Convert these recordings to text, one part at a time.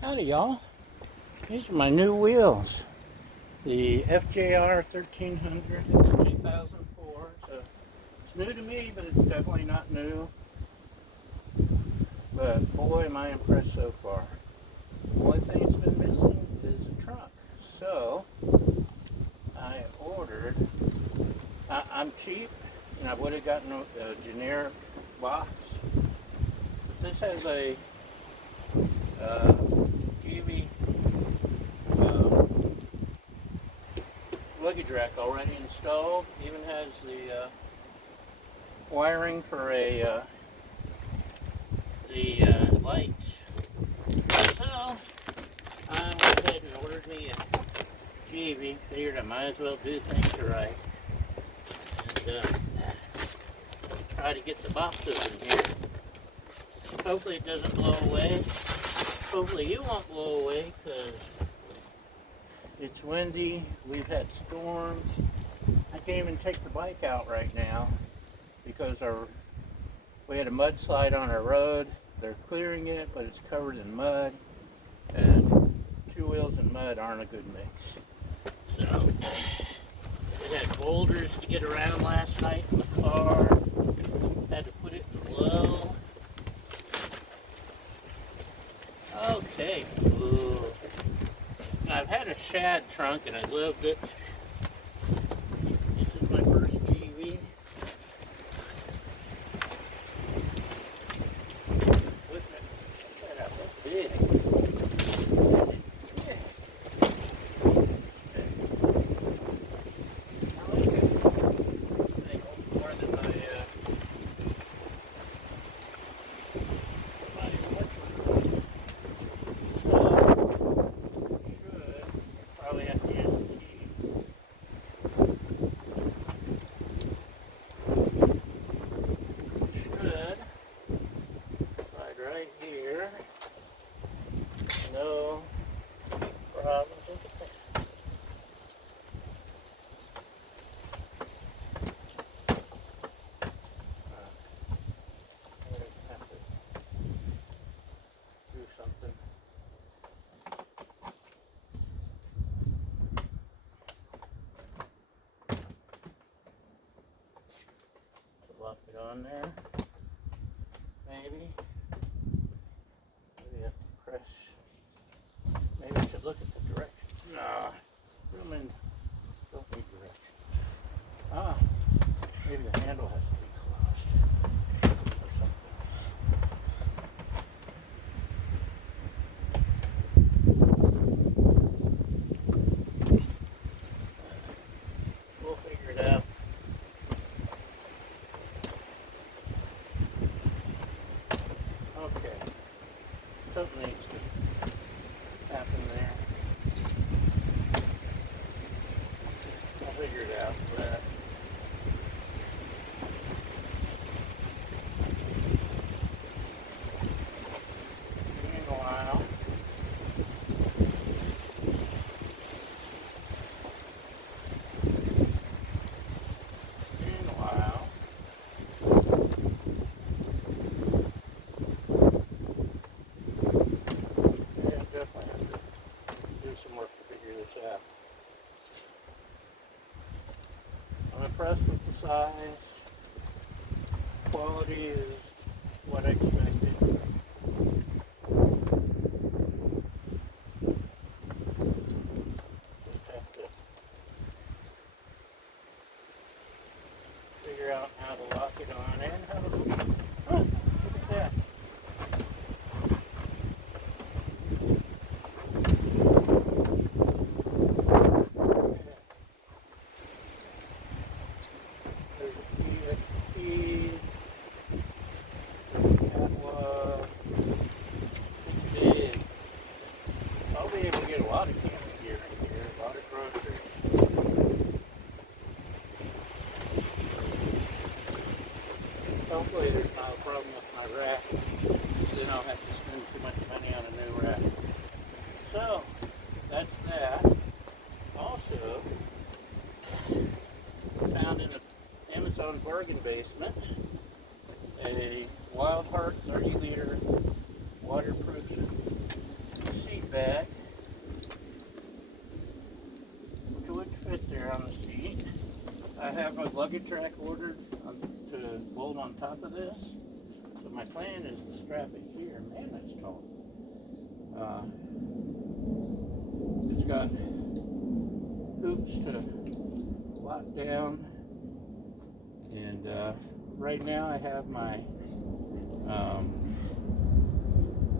Howdy y'all, these are my new wheels. The FJR1300, it's a 2004, so it's new to me, but it's definitely not new. But boy am I impressed so far. The only thing it's been missing is a trunk. So, I ordered, I'm cheap, and I would have gotten a generic box. But this has a Givi luggage rack already installed. Even has the wiring for the lights. So I went ahead and ordered me a Givi. Figured I might as well do things right and try to get the box open here. Hopefully it doesn't blow away. Hopefully you won't blow away because it's windy. We've had storms. I can't even take the bike out right now because we had a mudslide on our road. They're clearing it, but it's covered in mud, and two wheels in mud aren't a good mix. So we had boulders to get around last night in the car. Had to put it in low. Okay. Ooh. I've had a shad trunk and I loved it. This is my first Givi. Look at that, that's big. I like it. This thing holds more than my electric. Probably have to use the key. Should right here. No problems with the pen. I'm going to have to do something. Lock it on there. Maybe have to press. Maybe I should look at the directions. Nah, don't need directions. Ah, maybe the handle has to be closed or something. We'll figure it out. Okay, something needs to happen there. I'll figure it out. But in a while. Definitely have to do some work to figure this out. I'm impressed with the size. Quality is what I expected. Just have to figure out how to lock it on and how to look at that. I'll be able to get a lot of camping gear in here, a lot of groceries. Hopefully there's not a problem with my rack, so then I'll have to spend too much money on a new rack. So, that's that. Also, found in the Amazon bargain basement a Wild Heart 30-liter waterproof seat bag, which would fit there on the seat. I have a luggage rack ordered to bolt on top of this. So my plan is to strap it here. Man, that's tall. It's got hoops to lock down. And right now I have my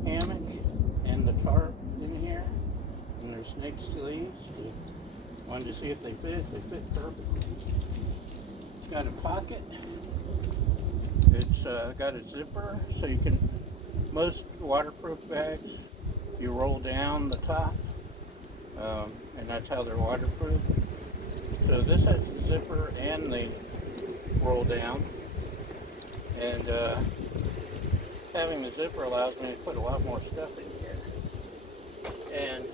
hammock and the tarp in here, and there's snake sleeves. We wanted to see if they fit. They fit perfectly. It's got a pocket. It's got a zipper, so you can, most waterproof bags, you roll down the top, and that's how they're waterproof. So this has the zipper and the roll down, and having the zipper allows me to put a lot more stuff in here. And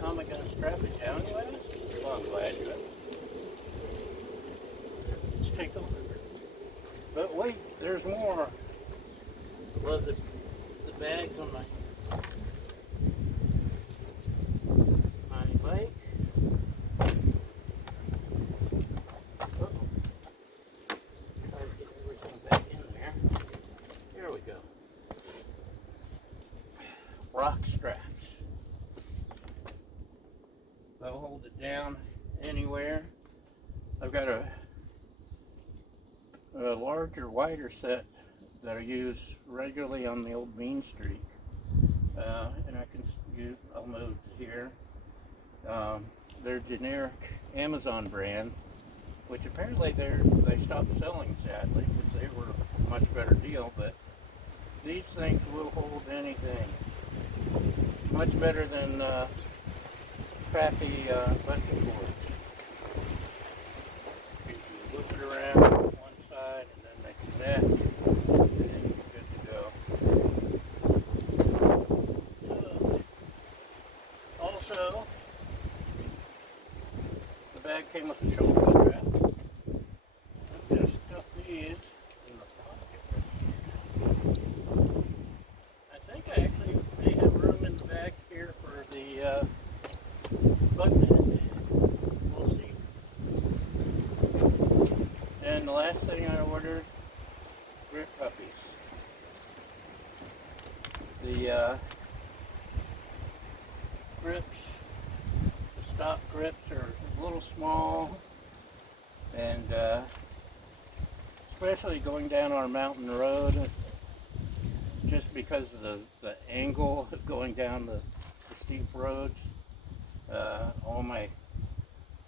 how am I going to strap it down, you ask? Well, I'm glad you asked. Let's take a look. But wait, there's more. Love the bags on my bike. Rock straps. They'll hold it down anywhere. I've got a larger, wider set that I use regularly on the old Main Street, and I can use. I'll move here. They're generic Amazon brand, which apparently they stopped selling, sadly, because they were a much better deal. But these things will hold anything. Much better than crappy bungee cords. You loop it around one side and then they connect, and then you're good to go. So, also, the bag came with a shoulder strap. I'm going to stuff these in the pocket. I think I actually may have room in the back here for the bug net. We'll see. And the last thing I ordered, Grip Puppies. The grips, the stock grips are a little small, and especially going down our mountain road, just because of the angle of going down the steep roads, all my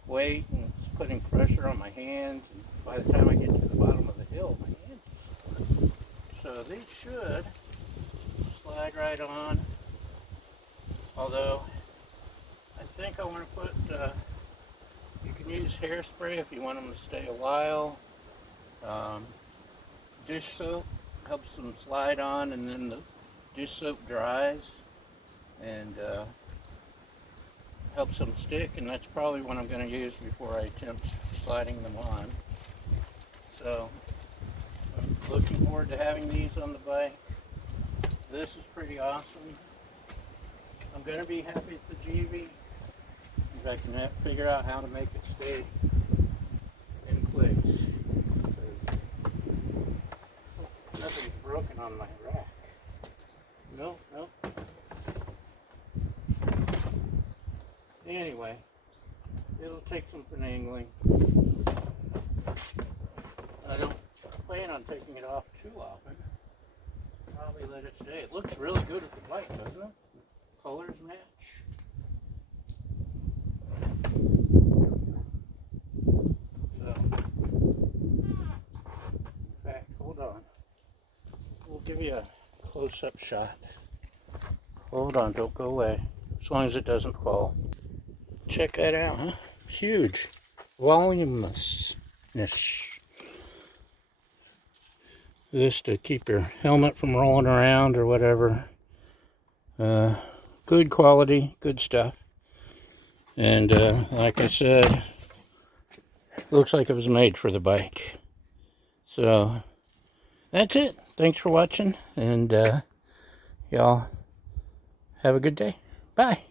weight and it's putting pressure on my hands, and by the time I get to the bottom of the hill, my hands are sore. So these should slide right on, although I think I want to put, you can use hairspray if you want them to stay a while. Dish soap helps them slide on, and then the dish soap dries and helps them stick, and that's probably what I'm going to use before I attempt sliding them on. So I'm looking forward to having these on the bike. This is pretty awesome. I'm going to be happy with the Givi if I can figure out how to make it stay in place. Nothing's broken on my rack. Nope. Anyway, it'll take some finagling. I don't plan on taking it off too often. Probably let it stay. It looks really good with the bike, doesn't it? Colors match. So, in fact, hold on. We'll give you a close-up shot. Hold on, don't go away. As long as it doesn't fall. Check that out, huh? Huge. Voluminous. This to keep your helmet from rolling around or whatever. Good quality, good stuff. And like I said, looks like it was made for the bike. So that's it. Thanks for watching, and y'all have a good day. Bye.